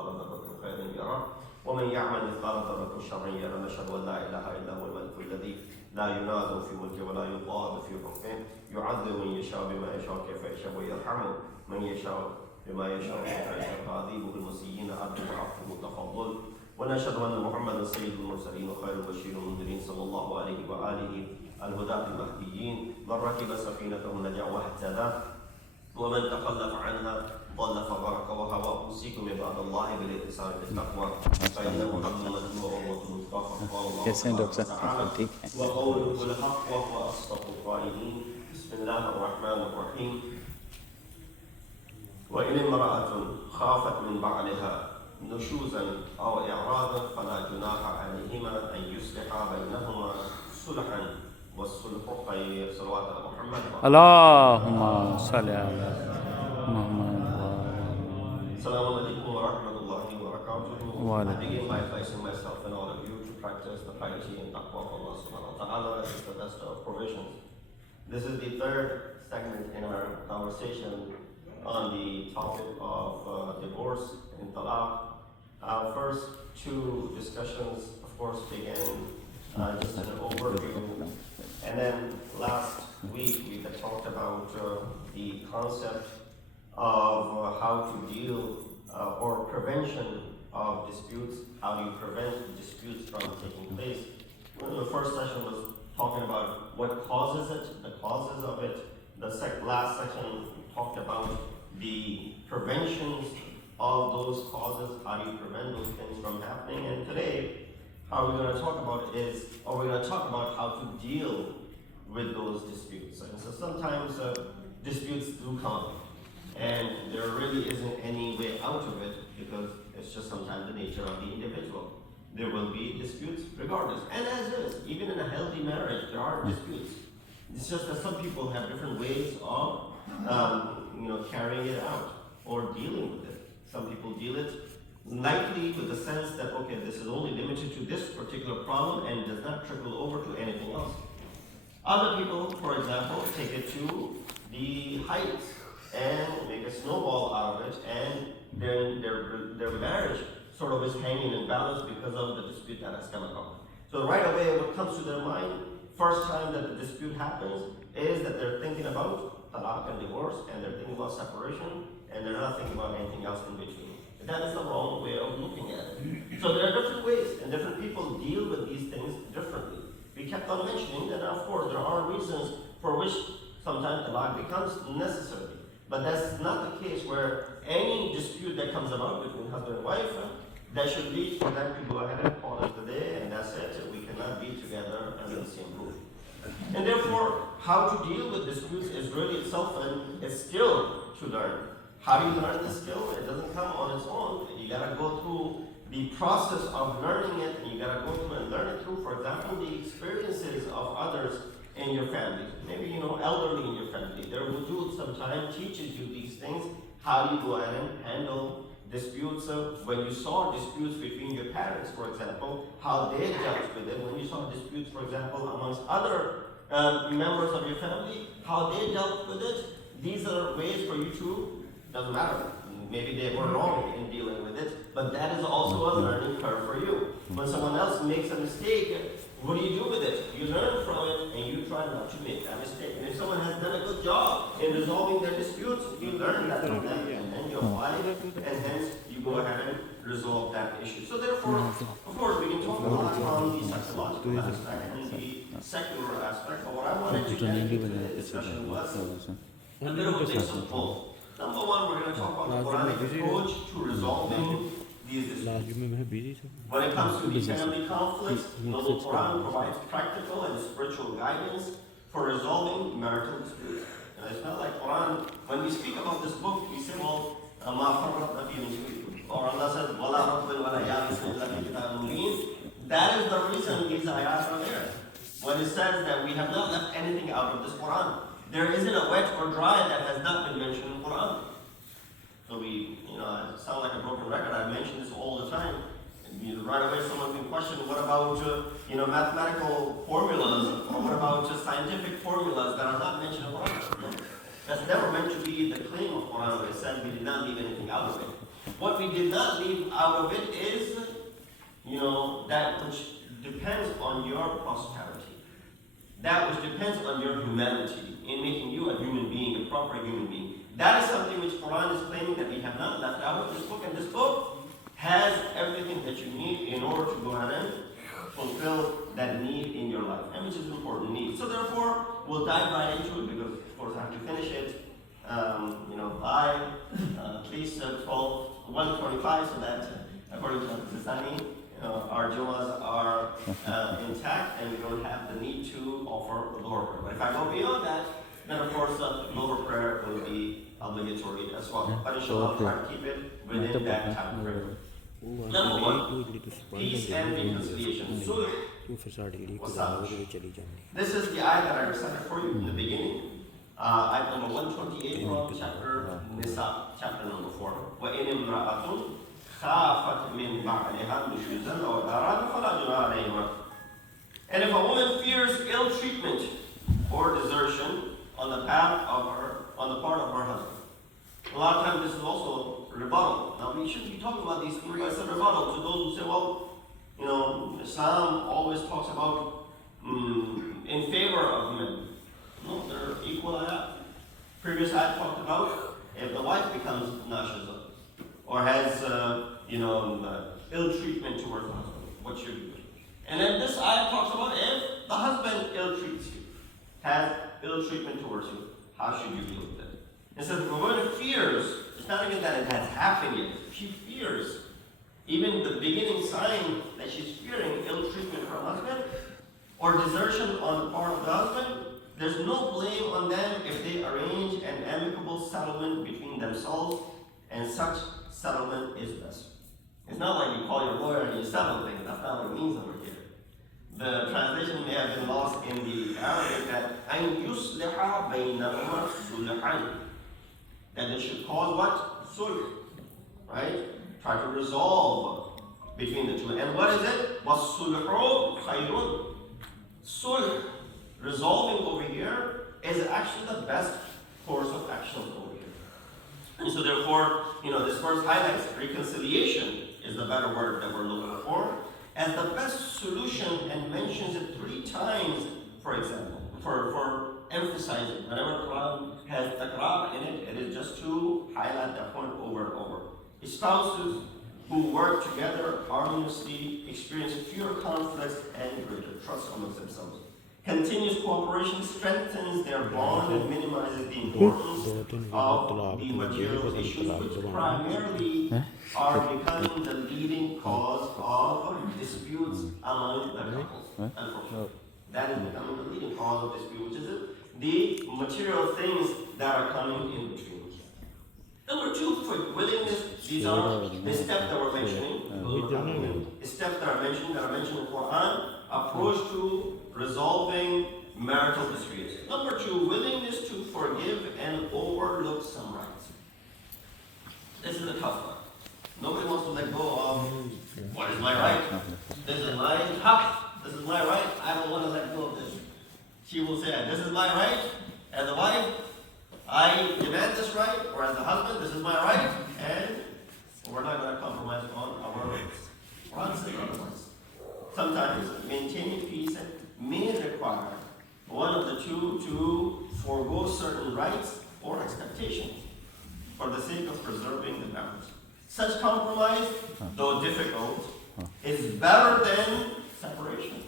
مثقال ذرة خيرا يره ومن يعمل مثقال ذرة شرا يره نشهد أن لا إله إلا هو الملك الذي لا ينازع في ملكه ولا يضاد في حكمه يعذب من يشاء بما يشاء كيف يشاء ويرحم من يشاء بما يشاء كيف يشاء تعذيبه المسيئين عدل وعفو تفضل ونشهد أن محمدا سيد المرسلين وخير البشير والمنذرين صلى الله عليه وآله الهداة المهديين من ركب سفينته نجا واهتدى ومن تخلف عنها ضل فغرق وهوى أوصيكم عباد الله بالاتصال بالتقوى فإنه محمد هو أمة المصطفى تعالى وقوله الحق وهو أصدق القائلين بسم الله الرحمن الرحيم وإن امرأة خافت من بعلها نشوزا أو إعراضا فلا جناح عليهما أن يصلحا بينهما صلحا والصلح خير صلوات على محمد اللهم صل على محمد. Assalamu alaikum wa rahmatullahi wa barakatuh. I begin by placing myself and all of you to practice the piety and taqwa of Allah subhanahu wa ta'ala as the best of provisions. This is the third segment in our conversation on the topic of divorce and talaq. Our first two discussions, of course, began just an overview. And then last week we had talked about the concept of how to deal or prevention of disputes. How do you prevent disputes from taking place? The first session was talking about what causes it, the causes of it. The last section talked about the preventions of those causes. How do you prevent those things from happening? And today, how we're going to talk about is, or we're going to talk about how to deal with those disputes. And so sometimes disputes do come up, and there really isn't any way out of it because it's just sometimes the nature of the individual. There will be disputes regardless. And as is, even in a healthy marriage, there are disputes. It's just that some people have different ways of carrying it out or dealing with it. Some people deal it lightly with the sense that, okay, this is only limited to this particular problem and does not trickle over to anything else. Other people, for example, take it to the heights and make a snowball out of it, and then their marriage sort of is hanging in balance because of the dispute that has come about. So right away what comes to their mind, first time that the dispute happens, is that they're thinking about talaq and divorce, and they're thinking about separation, and they're not thinking about anything else in between. That is the wrong way of looking at it. So there are different ways, and different people deal with these things differently. We kept on mentioning that, of course, there are reasons for which sometimes talaq becomes necessary. But that's not the case where any dispute that comes about between husband and wife, that should lead for them to go ahead and call it a day, and that's it. We cannot be together under the same roof. And therefore, how to deal with disputes is really itself a skill to learn. How do you learn this skill? It doesn't come on its own. You gotta go through the process of learning it, and you gotta go through and learn it through, for example, the experiences of others in your family. Maybe, elderly in your family. Their wujud sometimes teaches you these things. How do you go ahead and handle disputes? When you saw disputes between your parents, for example, how they dealt with it. When you saw disputes, for example, amongst other members of your family, how they dealt with it. These are ways for you to, doesn't matter, maybe they were wrong in dealing with it, but that is also a learning curve for you. When someone else makes a mistake, what do you do with it? You learn from it and you try not to make that mistake. And if someone has done a good job in resolving their disputes, you learn that from them and then you apply it, and hence you go ahead and resolve that issue. So therefore, of course, we can talk a lot on the psychological aspect and the secular aspect, but what I wanted to get into the discussion was a bit of a mix of both. Number one, we're going to talk about the Quranic approach to resolving these disputes. When it comes to the family conflicts, the Quran provides practical and spiritual guidance for resolving marital disputes. And it's not like Quran, when we speak about this book, we say, well, or Allah says, that is the reason these ayahs are there. When it says that we have not left anything out of this Quran. There isn't a wet or dry that has not been mentioned in the Quran. So I sound like a broken record. I mention this all the time. And right away someone can question, what about mathematical formulas, or what about scientific formulas that are not mentioned in the Quran? That's never meant to be the claim of Quran. It said we did not leave anything out of it. What we did not leave out of it is, that which depends on your prosperity. That which depends on your humanity, in making you a human being, a proper human being. That is something which Quran is claiming that we have not left out of this book, and this book has everything that you need in order to go ahead and fulfill that need in your life, and which is an important need. So therefore, we'll dive right into it because, of course, I have to finish it, by at least 1:25, so that according to Pakistani, our Jummas are intact, and we don't have the need to offer lower prayer. But if I go beyond that, then of course lower prayer will be obligatory as well. But inshallah, I'll try to keep it within that time frame. Number one, peace and reconciliation. So, this is the ayah that I recited for you in the beginning. Ayah number 128 from chapter Nisa, chapter number 4. وَإِنِ امْرَأَةٌ خَافَتْ مِنْ بَعْلِهَا نُشُوزًا أَوْ إِعْرَاضًا فَلَا جُنَاحَ عَلَيْهِمَا. And if a woman fears ill treatment or desertion on the part of her husband. A lot of times this is also rebuttal. Now we shouldn't be talking about these things, but it's a rebuttal to those who say, well, Islam always talks about in favor of men. No, they're equal to that. Previous I talked about if the wife becomes nashiza or has ill treatment towards the husband, what should you do? And then this ayah talks about if the husband ill treats you, has ill treatment towards you, how should you deal with it? And so if a woman fears, it's not even that it has happened yet. She fears, even the beginning sign that she's fearing ill treatment from her husband or desertion on the part of the husband, there's no blame on them if they arrange an amicable settlement between themselves, and such settlement is best. It's not like you call your lawyer and you settle things. That's not what it means over here. The translation may have been lost in the Arabic that أَن يُصْلِحَ بَيْنَهُمَا صُلْحًا. That they should cause what? Sulh. Right? Try to resolve between the two. And what is it? وَالصُّلْحُ خَيْرٌ. Sulh, resolving over here, is actually the best course of action over here. And so therefore, this verse highlights reconciliation is the better word that we're looking for as the best solution, and mentions it 3 times, for example, for emphasizing. Whenever Quran has takrar in it, it is just to highlight that point over and over. Spouses who work together harmoniously experience fewer conflicts and greater trust amongst themselves. Continuous cooperation strengthens their bond and minimizes the importance of the material issues, which primarily are becoming the leading cause of disputes among the couples. Unfortunately, that is becoming the leading cause of dispute, which is the material things that are coming in between. Number 2, for willingness. These are the steps that we're mentioning. Steps that are mentioned in Quran. Approach to resolving marital disputes. Number 2, willingness to forgive and overlook some rights. This is a tough one. Nobody wants to let go of what is my right. This is my haq. This is my right. I don't want to let go of this. She will say, this is my right. As a wife, I demand this right. Or as a husband, this is my right. And we're not going to compromise on our rights. Quran says otherwise. Sometimes maintaining peace may require one of the two to forego certain rights or expectations for the sake of preserving the balance. Such compromise, though difficult, is better than separation.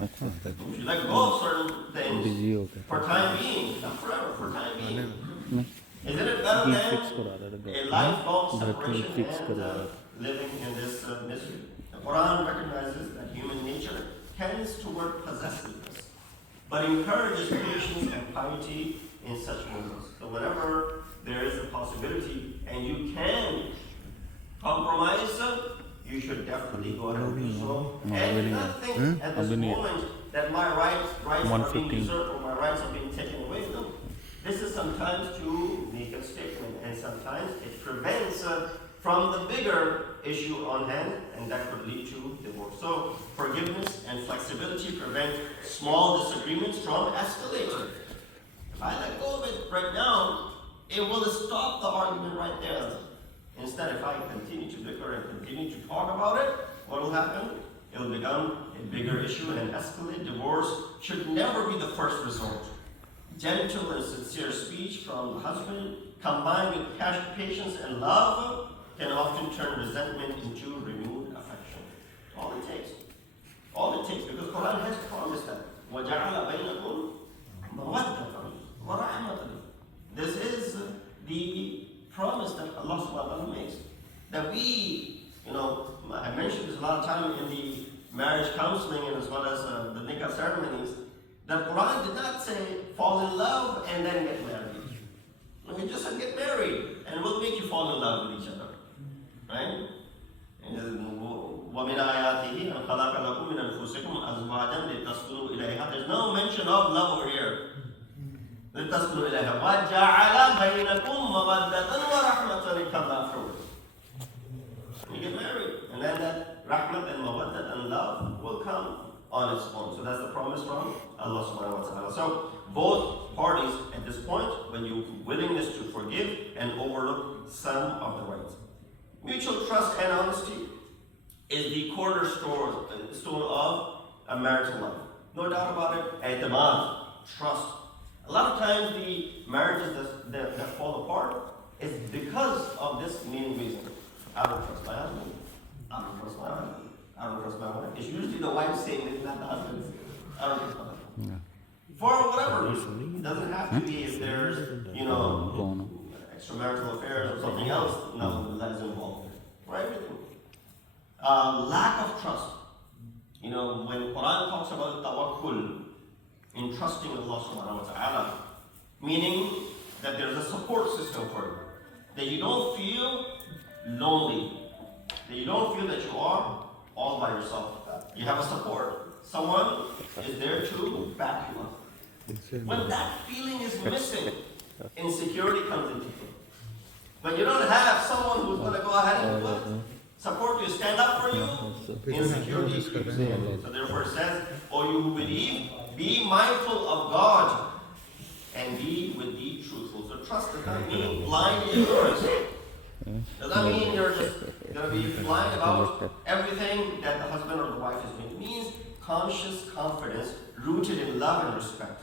If you let go of certain things for time being, not forever, for time being, isn't it better than a lifelong separation and living in this misery? The Quran recognizes that human nature tends toward possessiveness, but encourages patience and piety in such moments. So whenever there is a possibility and you can compromise, you should definitely go ahead and do so. And do not think at this moment that my rights are being usurped or my rights are being taken away. No. This is sometimes to make a statement, and sometimes it prevents from the bigger issue on hand, and that could lead to divorce. So forgiveness and flexibility prevent small disagreements from escalating. If I let go of it right now, it will stop the argument right there. Instead, if I continue to bicker and continue to talk about it, what will happen? It will become a bigger issue and escalate. Divorce should never be the first resort. Gentle and sincere speech from the husband, combined with patience and love, can often turn resentment into renewed affection. All it takes. All it takes, because Quran has promised that. وَجَعَلَ بَيْنَكُمْ مَوَدَّةً وَرَحْمَةً. This is the promise that Allah subhanahu wa ta'ala makes. That we, I mentioned this a lot of time in the marriage counseling and as well as the nikah ceremonies, that Quran did not say fall in love and then get married. It just said get married and we'll make you fall in love with each other. Right? وَمِنْ آيَاتِهِ أَنْ خَلَقَ لَكُم مِّنْ أَنفُسِكُمْ أَزْوَاجًا لِتَسْكُنُوا إِلَيْهَا. There's no mention of love over here. لِتَسْكُنُوا إِلَيْهَا وَجَعَلَ بَيْنَكُم مَّوَدَّةً وَرَحْمَةً. It comes afterwards. You get married, and then that rahmat and mawaddat and love will come on its own. So that's the promise from Allah subhanahu wa ta'ala. So both parties at this point, when you willingness to forgive and overlook some of the rights. Mutual trust and honesty is the cornerstone of a marital life. No doubt about it. I'timad, trust. A lot of times the marriages that fall apart is because of this main reason. I don't trust my husband. I don't trust my husband. I don't trust my wife. It's usually the wife saying it, not the husband. I don't trust my husband. Yeah. For whatever reason. It doesn't have to be if there's, extramarital affairs or something else. No, that is involved. Right? Lack of trust. When Quran talks about tawakkul, in trusting Allah subhanahu wa ta'ala, meaning that there's a support system for you. That you don't feel lonely. That you don't feel that you are all by yourself. You have a support. Someone is there to back you up. When that feeling is missing, insecurity comes into play. When you don't have someone who's going to go ahead and do it, support you, stand up for you, insecurity creeps in. So therefore it says, O you who believe, be mindful of God and be with the truthful. So trust does not mean blind ignorance. Does that mean you're just going to be blind about everything that the husband or the wife is doing? It means conscious confidence rooted in love and respect.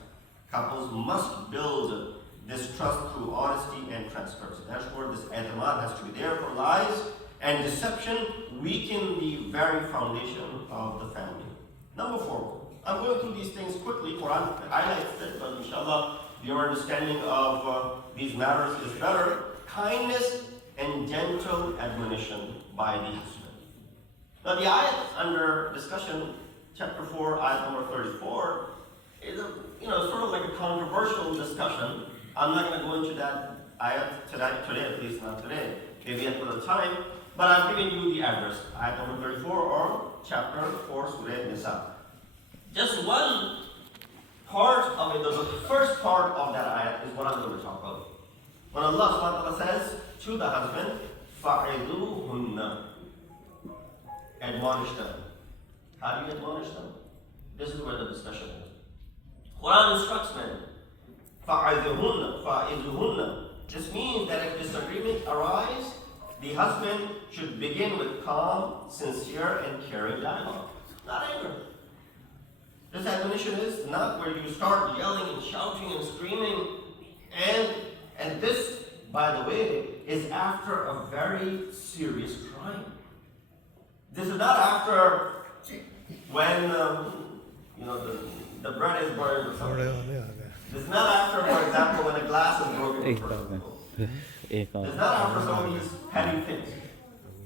Couples must build this trust through honesty and transparency. Therefore, this i'timad has to be there, for lies and deception weaken the very foundation of the family. Number 4. I'm going through these things quickly. Quran highlights it, but inshallah, your understanding of these matters is better. Kindness and gentle admonition by the husband. Now the ayat under discussion, chapter 4, ayat number 34, is sort of like a controversial discussion. I'm not going to go into that ayat today, at least not today, maybe at another time, but I'm giving you the address, ayat number 34 or chapter 4, Surah Nisa. Just one part of it, the first part of that ayat is what I'm going to talk about. When Allah subhanahu wa ta'ala says to the husband, فَعِذُوهُنَّ, admonish them. How do you admonish them? This is where the discussion is. Quran instructs men, فَعِذُوهُنَّ. This means that if disagreement arises, the husband should begin with calm, sincere, and caring dialogue, not anger. This admonition is not where you start yelling and shouting and screaming. And this, by the way, is after a very serious crime. This is not after when the bread is burned or something. This is not after, for example, when a glass is broken. This is not after some of these petty things.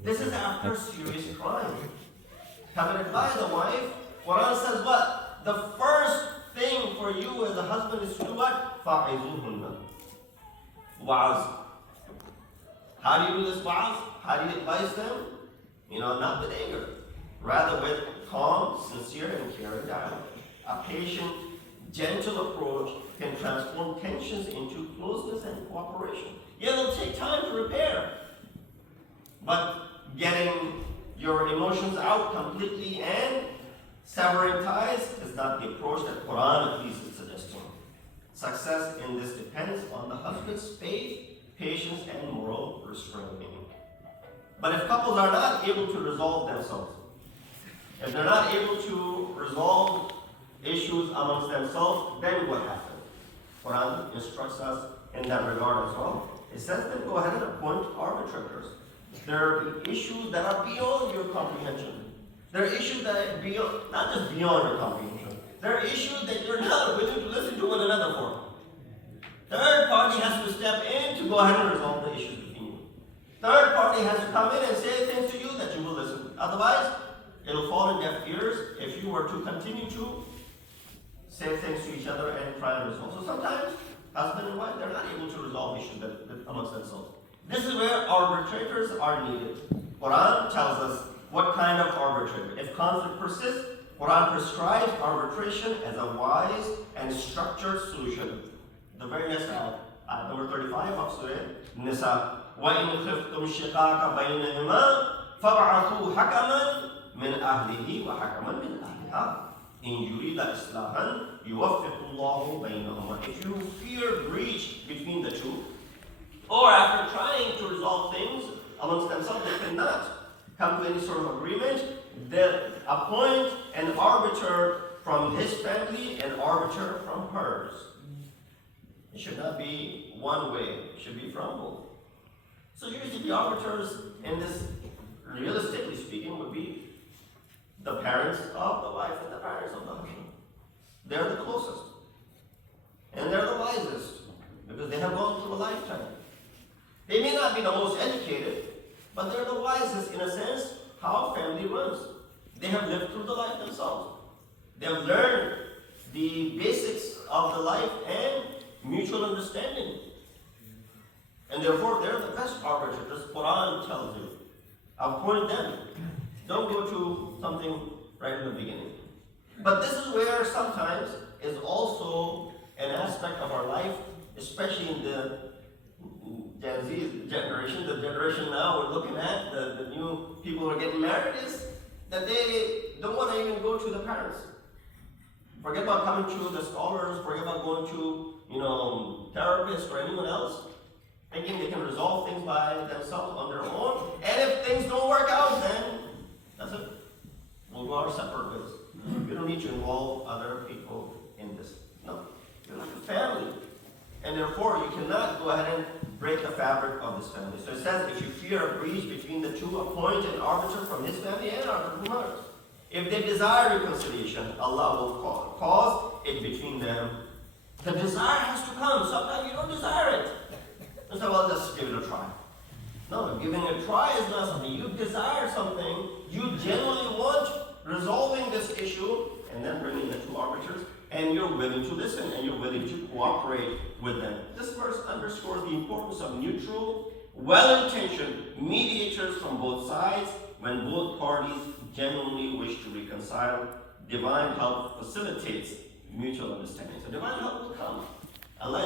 This is after serious crime. Covenant by the wife, Quran says what? The first thing for you as a husband is to do what? فَعِذُوهُنَّ. Wa'az. How do you do this wa'az? How do you advise them? Not with anger. Rather with calm, sincere, and caring dialogue. A patient, gentle approach can transform tensions into closeness and cooperation. Yeah, it'll take time to repair. But getting your emotions out completely and severing ties is not the approach that Quran at least is suggesting. Success in this depends on the husband's faith, patience, and moral restraint. But if couples are not able to resolve themselves, if they're not able to resolve issues amongst themselves, then what happens? Quran instructs us in that regard as well. It says then go ahead and appoint arbitrators. There are issues that are beyond your comprehension. There are issues that are beyond, not just beyond your comprehension. There are issues that you're not willing to listen to one another for. Third party has to step in to go ahead and resolve the issues between you. Third party has to come in and say things to you that you will listen. Otherwise, it'll fall in deaf ears if you were to continue to say things to each other and try and resolve. So sometimes, husband and wife, they're not able to resolve issues that amongst themselves. This is where arbitrators are needed. Quran tells us what kind of arbitrator. If conflict persists, Quran prescribes arbitration as a wise and structured solution. The very next ayat, number 35 of Surah Nisa. وَإِنْ خِفْتُمْ شِقَاقَ بَيْنِهِمَا فَابْعَثُوا حَكَمًا مِنْ أَهْلِهِ وَحَكَمًا مِنْ أَهْلِهَا إِنْ يُرِيدَ إِصْلَاحًا يُوَفِّقُ اللَّهُ بَيْنَهُمَا. If you fear breach between the two, or after trying to resolve things amongst themselves, they cannot come to any sort of agreement, they appoint an arbiter from his family, an arbiter from hers. It should not be one way, it should be from both. So usually the arbiters in this, realistically speaking, would be the parents of the wife and the parents of the husband. They're the closest. And they're the wisest, because they have gone through a lifetime. They may not be the most educated, but they're the wisest in a sense how family runs. They have lived through the life themselves. They have learned the basics of the life and mutual understanding. And therefore, they're the best arbitrators. Quran tells you. Appoint them. Don't go to something right in the beginning. But this is where sometimes is also an aspect of our life, especially in the Gen Z generation, the generation now we're looking at, the new people who are getting married, is that they don't want to even go to the parents. Forget about coming to the scholars, forget about going to, therapists or anyone else, thinking they can resolve things by themselves on their own. And if things don't work out, then that's it. We'll go our separate ways. We don't need to involve other people in this. No. You're like a family. And therefore, you cannot go ahead and break the fabric of this family. So it says, if you fear a breach between the two, appoint an arbiter from his family and arbiter from hers. If they desire reconciliation, Allah will cause it between them. The desire has to come. Sometimes you don't desire it. And so, well, just give it a try. No, giving it a try is not something. You desire something. You genuinely want resolving this issue, and then bringing the two arbiters, and you're willing to listen, and you're willing to cooperate with them. This verse underscores the importance of neutral, well-intentioned mediators from both sides when both parties genuinely wish to reconcile. Divine help facilitates mutual understanding. So divine help will come. Allah is